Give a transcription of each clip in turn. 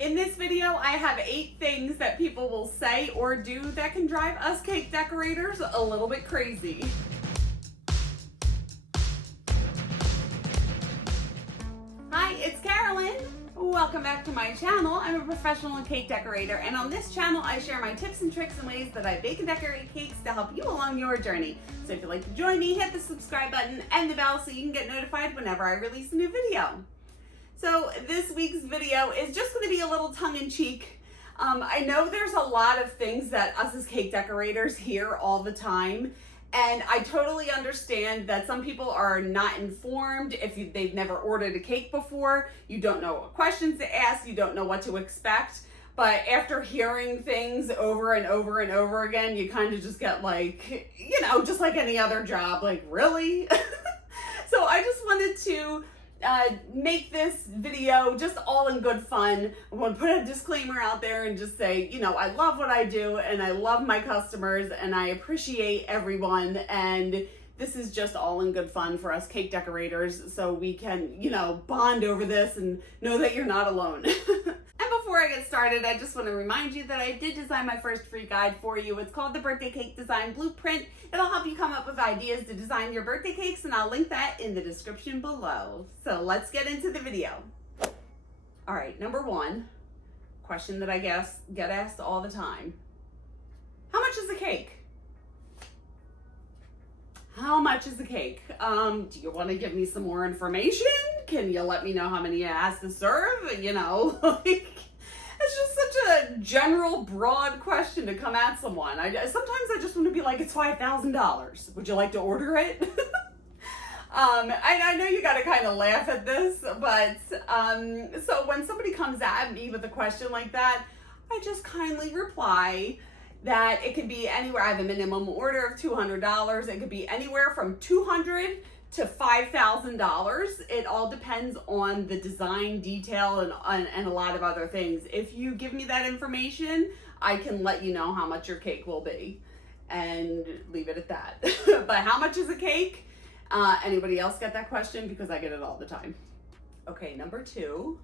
In this video, I have 8 things that people will say or do that can drive us cake decorators a little bit crazy. Hi, it's Karolyn. Welcome back to my channel. I'm a professional cake decorator, and on this channel, I share my tips and tricks and ways that I bake and decorate cakes to help you along your journey. So if you'd like to join me, hit the subscribe button and the bell so you can get notified whenever I release a new video. So this week's video is just going to be a little tongue-in-cheek. I know there's a lot of things that us as cake decorators hear all the time, and I totally understand that some people are not informed. If they've never ordered a cake before, you don't know what questions to ask, you don't know what to expect. But after hearing things over and over and over again, you kind of just get like, you know, just like any other job, like, really? So I just wanted to make this video just all in good fun. I want to put a disclaimer out there and just say, you know, I love what I do and I love my customers and I appreciate everyone, and this is just all in good fun for us cake decorators so we can, you know, bond over this and know that you're not alone. And before I get started, I just want to remind you that I did design my first free guide for you. It's called the Birthday Cake Design Blueprint. It'll help you come up with ideas to design your birthday cakes, and I'll link that in the description below. So let's get into the video. All right, number 1, question that I guess get asked all the time. How much is a cake? How much is a cake? Do you want to give me some more information? Can you let me know how many it has to serve? You know, like, it's just such a general, broad question to come at someone. Sometimes I just want to be like, it's $5,000. Would you like to order it? I know you got to kind of laugh at this, but so when somebody comes at me with a question like that, I just kindly reply that it could be anywhere. I have a minimum order of $200. It could be anywhere from $200 to $5,000. It all depends on the design detail and a lot of other things. If you give me that information, I can let you know how much your cake will be and leave it at that. But how much is a cake? Anybody else get that question? Because I get it all the time. Okay, number 2.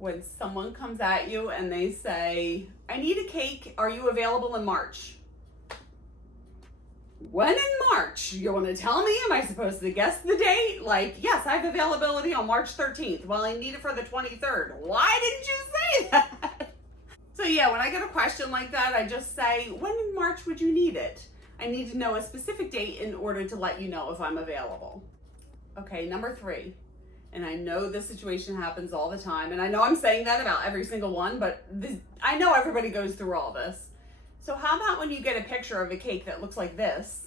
When someone comes at you and they say, I need a cake, are you available in March? When in March? You want to tell me? Am I supposed to guess the date? Like, yes, I have availability on March 13th. Well, I need it for the 23rd. Why didn't you say that? So yeah, when I get a question like that, I just say, when in March would you need it? I need to know a specific date in order to let you know if I'm available. Okay, number 3. And I know this situation happens all the time, and I know I'm saying that about every single one, but I know everybody goes through all this. So how about when you get a picture of a cake that looks like this,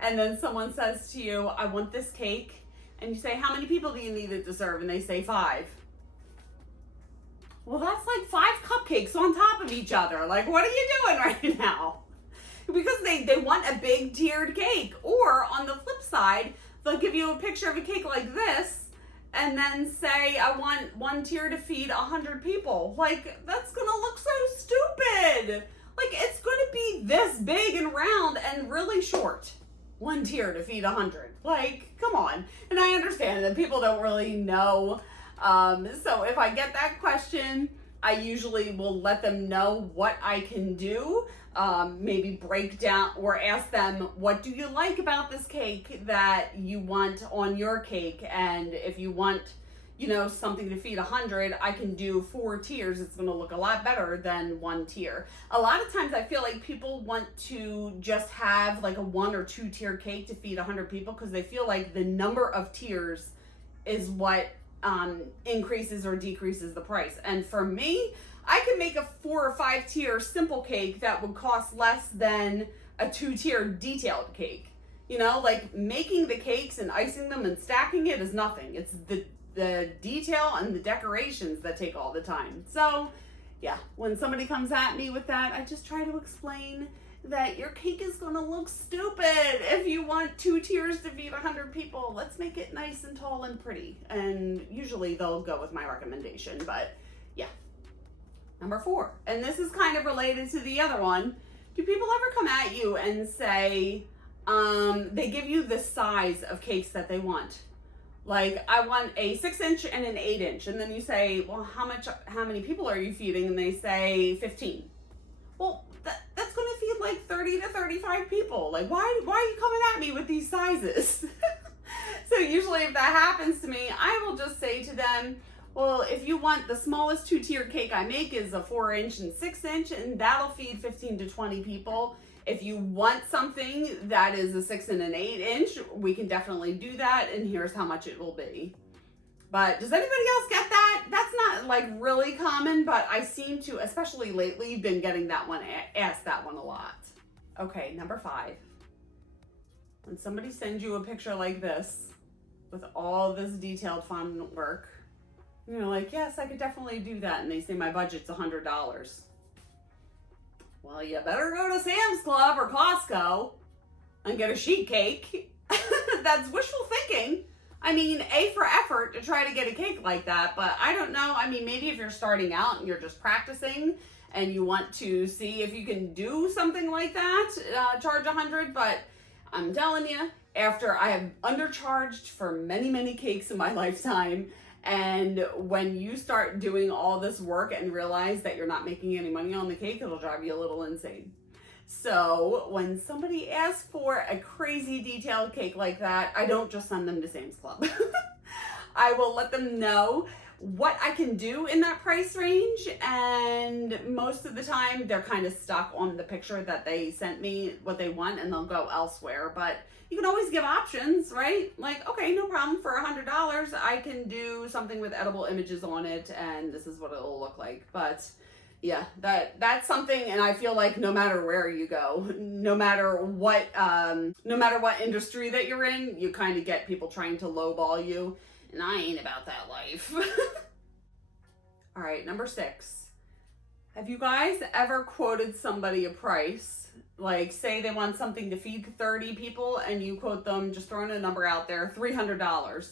and then someone says to you, I want this cake, and you say, how many people do you need it to serve? And they say 5. Well, that's like 5 cupcakes on top of each other. Like, what are you doing right now? Because they want a big tiered cake. Or on the flip side, they'll give you a picture of a cake like this and then say, I want 1 tier to feed 100 people. Like, that's gonna look so stupid. Like, it's gonna be this big and round and really short. 1 tier to feed 100. Like, come on. And I understand that people don't really know. So if I get that question, I usually will let them know what I can do. Maybe break down or ask them, what do you like about this cake that you want on your cake? And if you want, you know, something to feed 100, I can do 4 tiers. It's going to look a lot better than 1 tier. A lot of times I feel like people want to just have like a 1 or 2 tier cake to feed 100 people because they feel like the number of tiers is what increases or decreases the price. And for me, I could make a 4 or 5 tier simple cake that would cost less than a 2 tier detailed cake. You know, like making the cakes and icing them and stacking it is nothing. It's the detail and the decorations that take all the time. So yeah, when somebody comes at me with that, I just try to explain that your cake is gonna look stupid if you want 2 tiers to feed 100 people. Let's make it nice and tall and pretty. And usually they'll go with my recommendation, but yeah. Number 4, and this is kind of related to the other one. Do people ever come at you and say, they give you the size of cakes that they want? Like, I want a 6-inch and an 8-inch. And then you say, well, how many people are you feeding? And they say 15. Well, that's going to feed like 30 to 35 people. Like, why are you coming at me with these sizes? So usually if that happens to me, I will just say to them, well, if you want, the smallest 2-tiered cake I make is a 4-inch and 6-inch, and that'll feed 15 to 20 people. If you want something that is a 6 and an 8-inch, we can definitely do that, and here's how much it will be. But does anybody else get that? That's not like really common, but I seem to, especially lately, been getting that one, asked that one a lot. Okay, number 5. When somebody sends you a picture like this, with all this detailed font work, you're like, yes, I could definitely do that. And they say my budget's $100. Well, you better go to Sam's Club or Costco and get a sheet cake. That's wishful thinking. I mean, A, for effort to try to get a cake like that, but I don't know. I mean, maybe if you're starting out and you're just practicing and you want to see if you can do something like that, charge $100, but I'm telling you, after I have undercharged for many, many cakes in my lifetime, and when you start doing all this work and realize that you're not making any money on the cake, it'll drive you a little insane. So when somebody asks for a crazy detailed cake like that, I don't just send them to Sam's Club. I will let them know what I can do in that price range, and most of the time they're kind of stuck on the picture that they sent me, what they want, and they'll go elsewhere. But you can always give options, right? Like, okay, no problem, for $100 I can do something with edible images on it, and this is what it'll look like. But yeah, that's something, and I feel like no matter where you go, no matter what industry that you're in, you kind of get people trying to lowball you. And I ain't about that life. All right, number 6. Have you guys ever quoted somebody a price? Like, say they want something to feed 30 people and you quote them, just throwing a number out there, $300.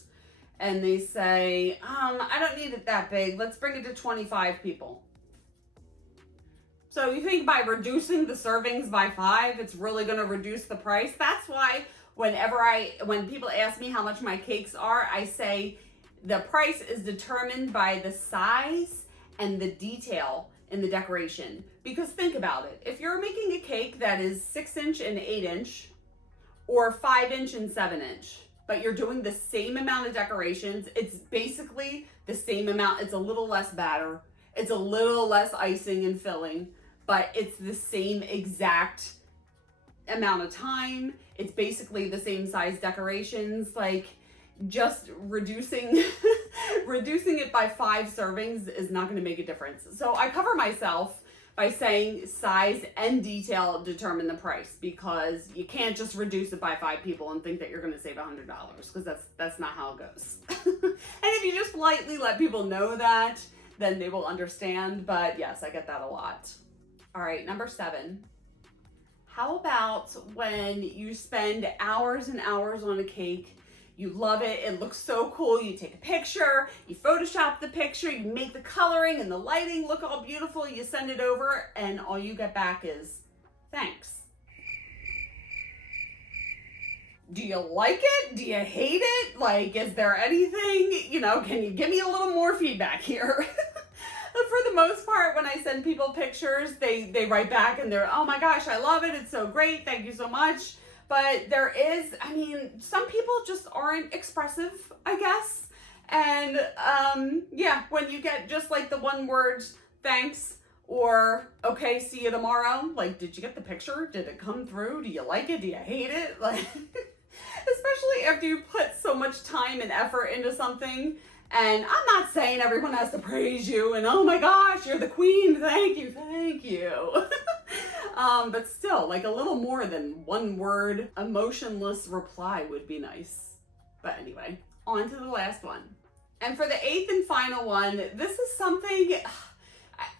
And they say, I don't need it that big. Let's bring it to 25 people. So you think by reducing the servings by 5, it's really going to reduce the price? That's why when people ask me how much my cakes are, I say the price is determined by the size and the detail in the decoration. Because think about it. If you're making a cake that is 6-inch and 8-inch or 5-inch and 7-inch, but you're doing the same amount of decorations, it's basically the same amount. It's a little less batter. It's a little less icing and filling, but it's the same exact amount of time. It's basically the same size decorations. Like, just reducing it by 5 servings is not going to make a difference. So I cover myself by saying size and detail determine the price, because you can't just reduce it by 5 people and think that you're going to save $100, because that's not how it goes. And if you just politely let people know that, then they will understand. But yes, I get that a lot. All right, number 7. How about when you spend hours and hours on a cake, you love it, it looks so cool, you take a picture, you Photoshop the picture, you make the coloring and the lighting look all beautiful, you send it over, and all you get back is, thanks. Do you like it? Do you hate it? Like, is there anything, can you give me a little more feedback here? For the most part, when I send people pictures, they write back and they're, oh my gosh, I love it. It's so great. Thank you so much. But there is, some people just aren't expressive, I guess. And yeah, when you get just like the one word, thanks, or okay, see you tomorrow. Like, did you get the picture? Did it come through? Do you like it? Do you hate it? Like, especially after you put so much time and effort into something. And I'm not saying everyone has to praise you and, oh my gosh, you're the queen, thank you. But still, like, a little more than one word, emotionless reply would be nice. But anyway, on to the last one. And for the 8th and final one, this is something,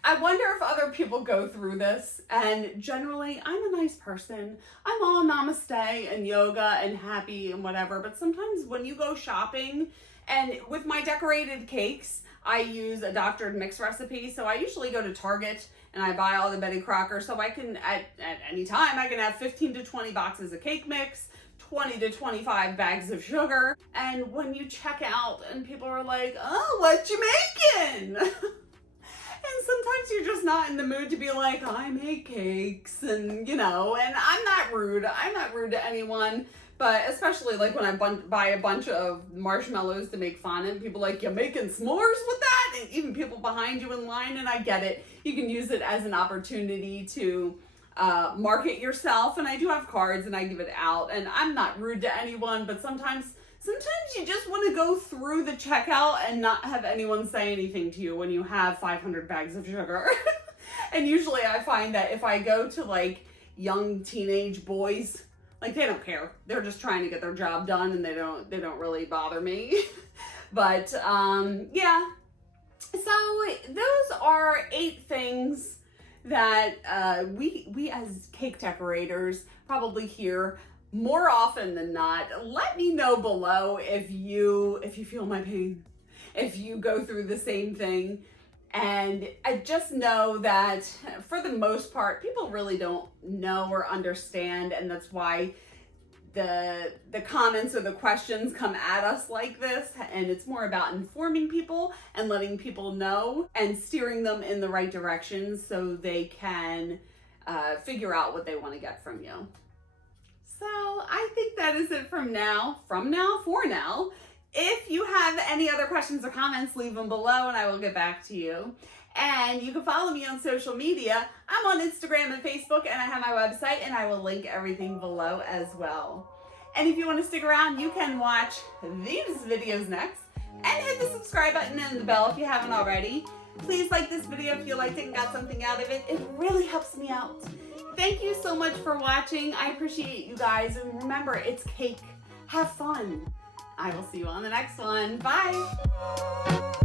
I wonder if other people go through this. And generally, I'm a nice person. I'm all namaste and yoga and happy and whatever. But sometimes when you go shopping, and with my decorated cakes, I use a doctored mix recipe. So I usually go to Target and I buy all the Betty Crocker. So I can, at any time, I can have 15 to 20 boxes of cake mix, 20 to 25 bags of sugar. And when you check out and people are like, oh, what you making? And sometimes you're just not in the mood to be like, I make cakes, and you know, and I'm not rude. I'm not rude to anyone, but especially like when I buy a bunch of marshmallows to make fondant, people are like, you're making s'mores with that? And even people behind you in line, and I get it. You can use it as an opportunity to market yourself, and I do have cards and I give it out, and I'm not rude to anyone, but sometimes you just want to go through the checkout and not have anyone say anything to you when you have 500 bags of sugar. And usually I find that if I go to like young teenage boys, like they don't care. They're just trying to get their job done, and they don't really bother me. But yeah. So those are 8 things that we as cake decorators probably hear more often than not. Let me know below if you feel my pain, if you go through the same thing. And I just know that for the most part, people really don't know or understand, and that's why the comments or the questions come at us like this. And it's more about informing people and letting people know and steering them in the right direction so they can figure out what they want to get from you. So I think that is it for now. If you have any other questions or comments, leave them below and I will get back to you. And you can follow me on social media. I'm on Instagram and Facebook, and I have my website, and I will link everything below as well. And if you want to stick around, you can watch these videos next and hit the subscribe button and the bell if you haven't already. Please like this video if you liked it and got something out of it. It really helps me out. Thank you so much for watching. I appreciate you guys. And remember, it's cake. Have fun. I will see you on the next one. Bye.